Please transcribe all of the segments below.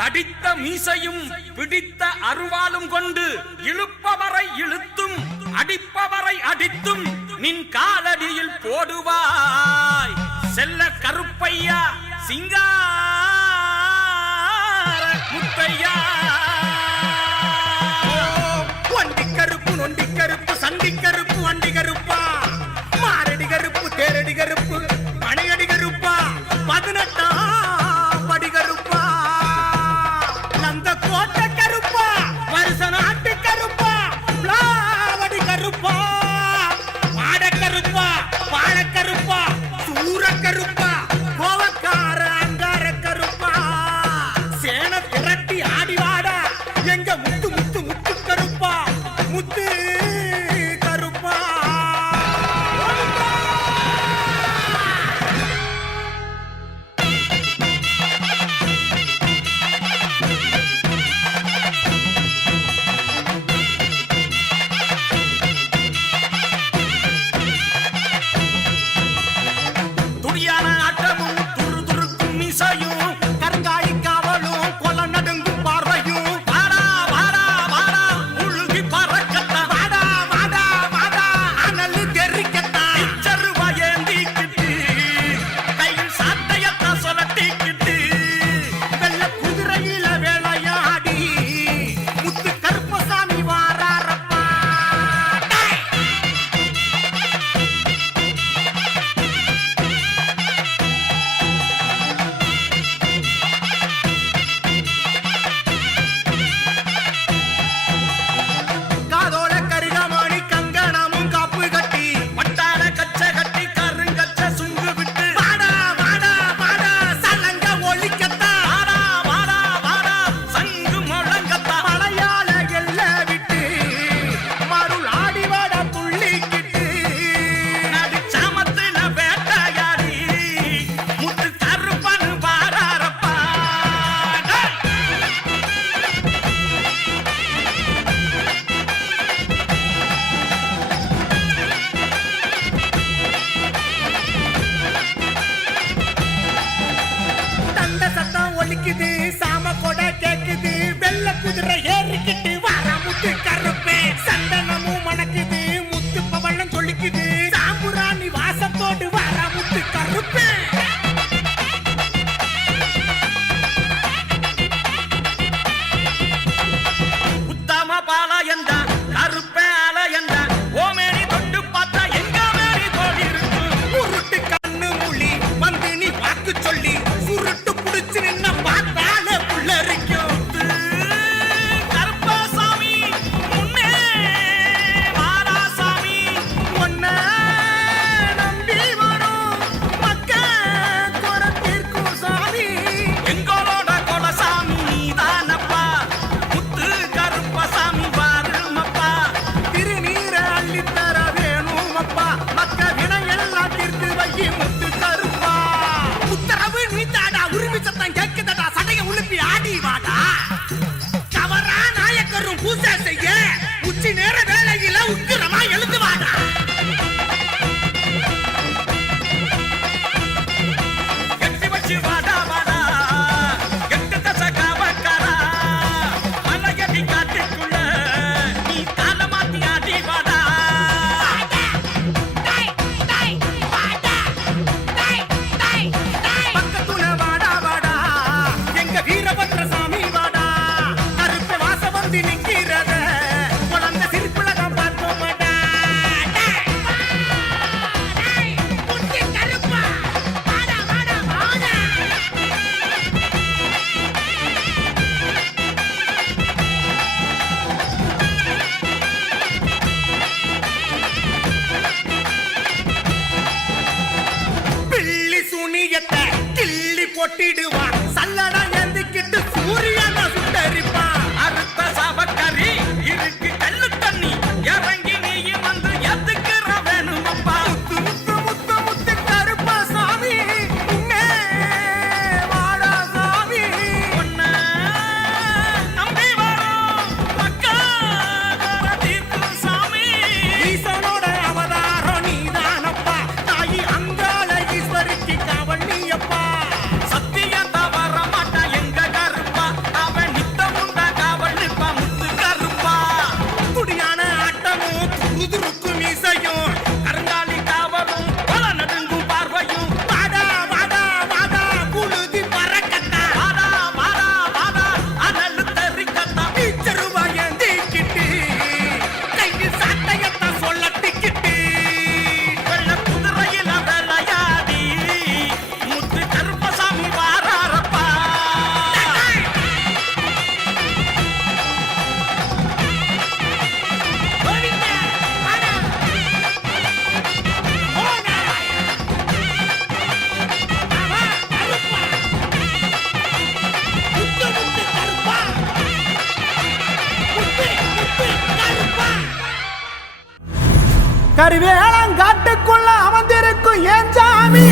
தடித்த மீசையும் பிடித்த அருவாலும் கொண்டு இழுப்பவரை இழுத்தும் அடிப்பவரை அடித்தும் நின் காலடியில் போடுவாய். செல்ல கருப்பையா சிங்கார முத்தையா கருவேலங்காட்டுக்குள்ள அமர்ந்திருக்கும் ஏன் சாமி?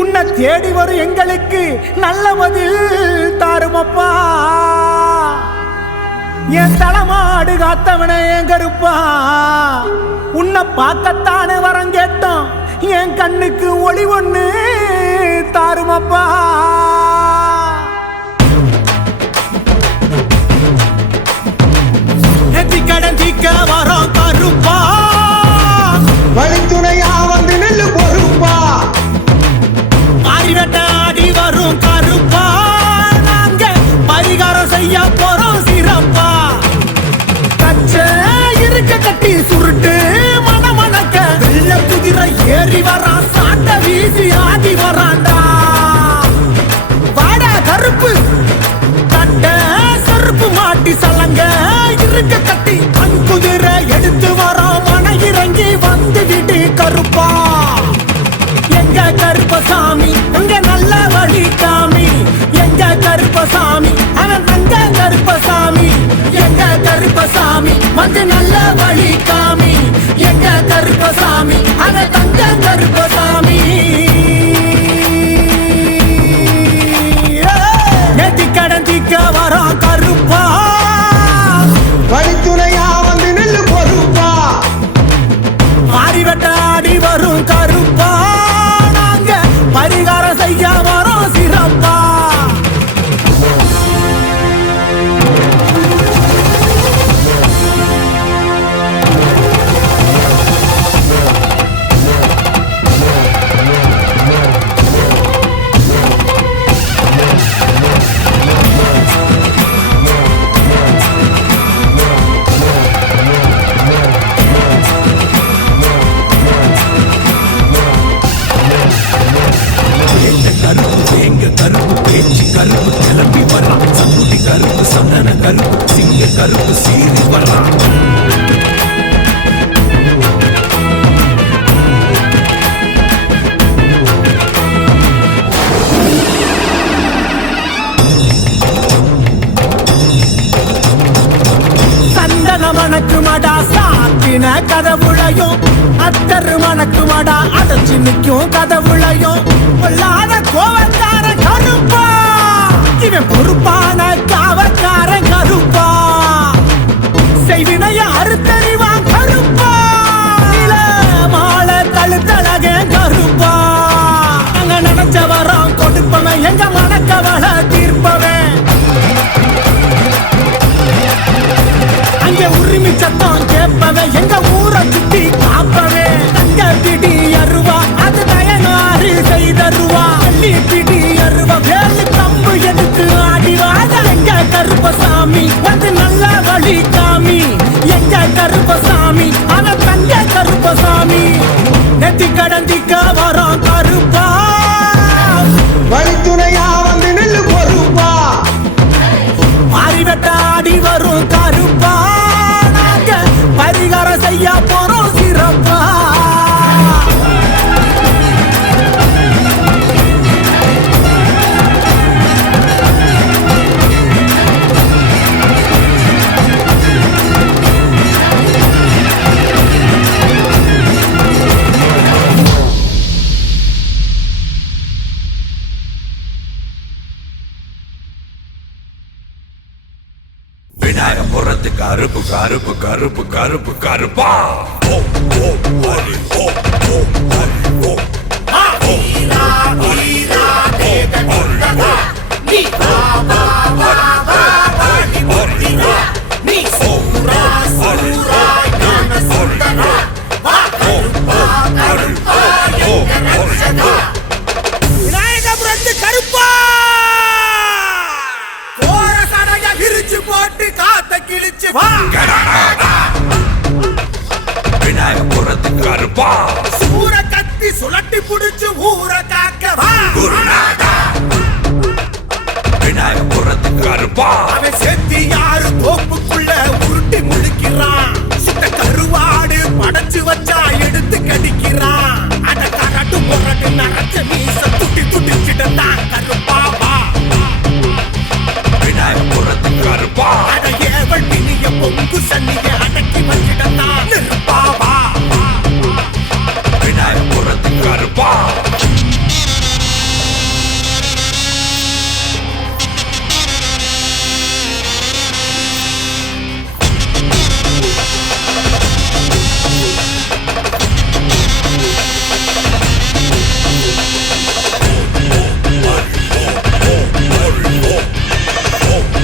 உன்னை தேடி வரும் எங்களுக்கு நல்ல பதில் தாருமப்பா. என் தலைமாடு காத்தவன என் கருப்பா? உன்னை பார்க்கத்தானே வரம் கேட்டோம். என் கண்ணுக்கு ஒளி ஒண்ணு தாருமப்பா. கடந்திக்க வரோம் கருப்பா வழித்துணையா வந்து நெல்லு பொறுப்பா? மாறி அத்தரு மணக்குமடா அடைச்சு நிற்கும் கதவுளையும். பொல்லாத கோவக்கார கருப்பா. இவன் பொறுப்பான காவக்கார கருப்பா. செய்வினைய அறுத்தறிவான் கருப்பா. நில மாலை கருப்பா. அங்க நினைச்ச கொடுப்பவன் எங்க மணக்கவள தீர்ப்பவன். அங்கே உரிமை சத்தம் கேட்பவன் எங்க ஊரை சுத்தி ஐயா செய்ய போறோம் சிறப்பா. கருப்பு கருப்பு கருப்பு கருப்பா. ஓ ஓ ஹரி ஓ ஓ ஹரி ஓ. விநாயகபுரத்து வா. விநாயக புறத்து கருப்பா சூர கத்தி சுழட்டி புடிச்சு ஊர காக்க வா. குருநாதா. விநாயக புறத்து கருப்பா அவன் வா அட ஏவல் பிணிய பொங்கு சன்னிய அடக்கி வந்திடத்தா நிற்பா வா விநாயகபுரத்து கருப்பா Oh!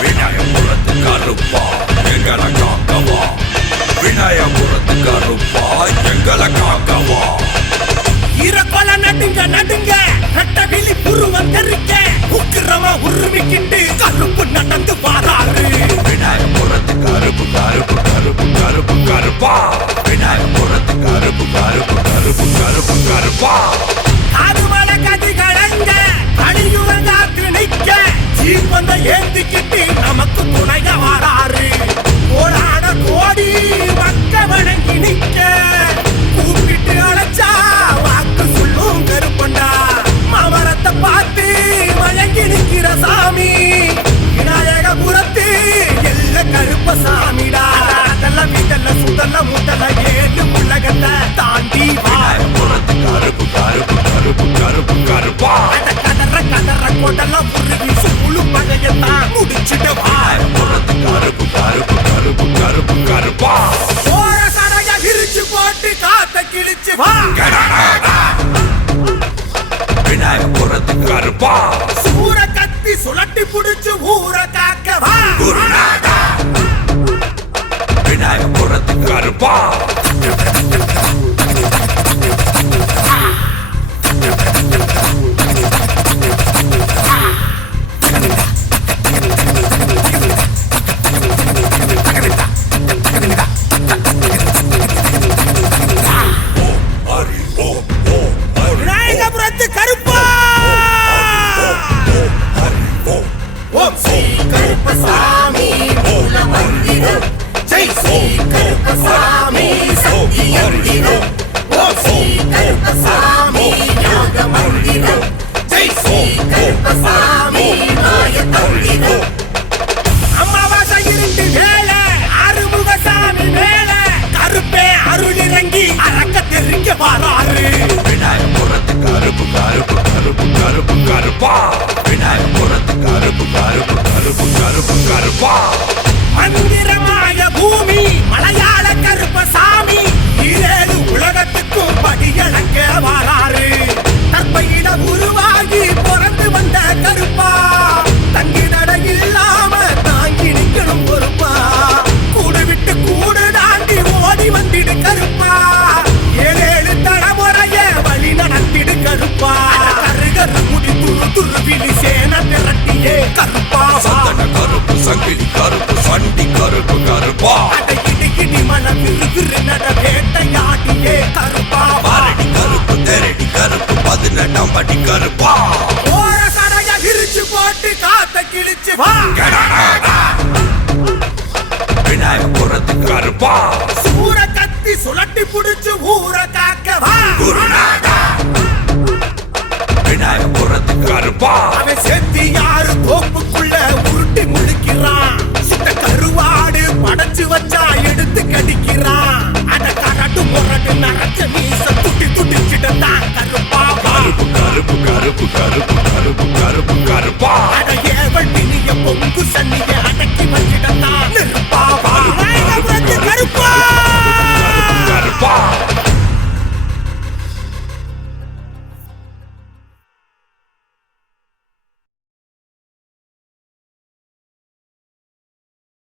விநாயகபுரத்து கருப்பா எங்களை காக்கவா விநாயகபுரத்து கருப்பா எங்களை காக்கவா ஈரக்கொல நடுங்க நடுங்க ரெட்ட விழி புருவம் தெரிக்க. உக்கிரமா உருமிக்கிண்டு கருப்பு நடந்து வாராரு. விநாயகபுரத்து கருப்பு கருப்பு கருப்பு கருப்பு கருப்பா விநாயகபுரத்து கருப்பு கருப்பு கருப்பு கருப்பு கருப்பா காது மலை 와! 안개랑 படி கருப்பா. போற கடைய கிழிச்சு போட்டு காத்த கிழிச்சு விநாயகபுரத்து கருப்பா. சூர கத்தி சுழட்டி புடிச்சு send me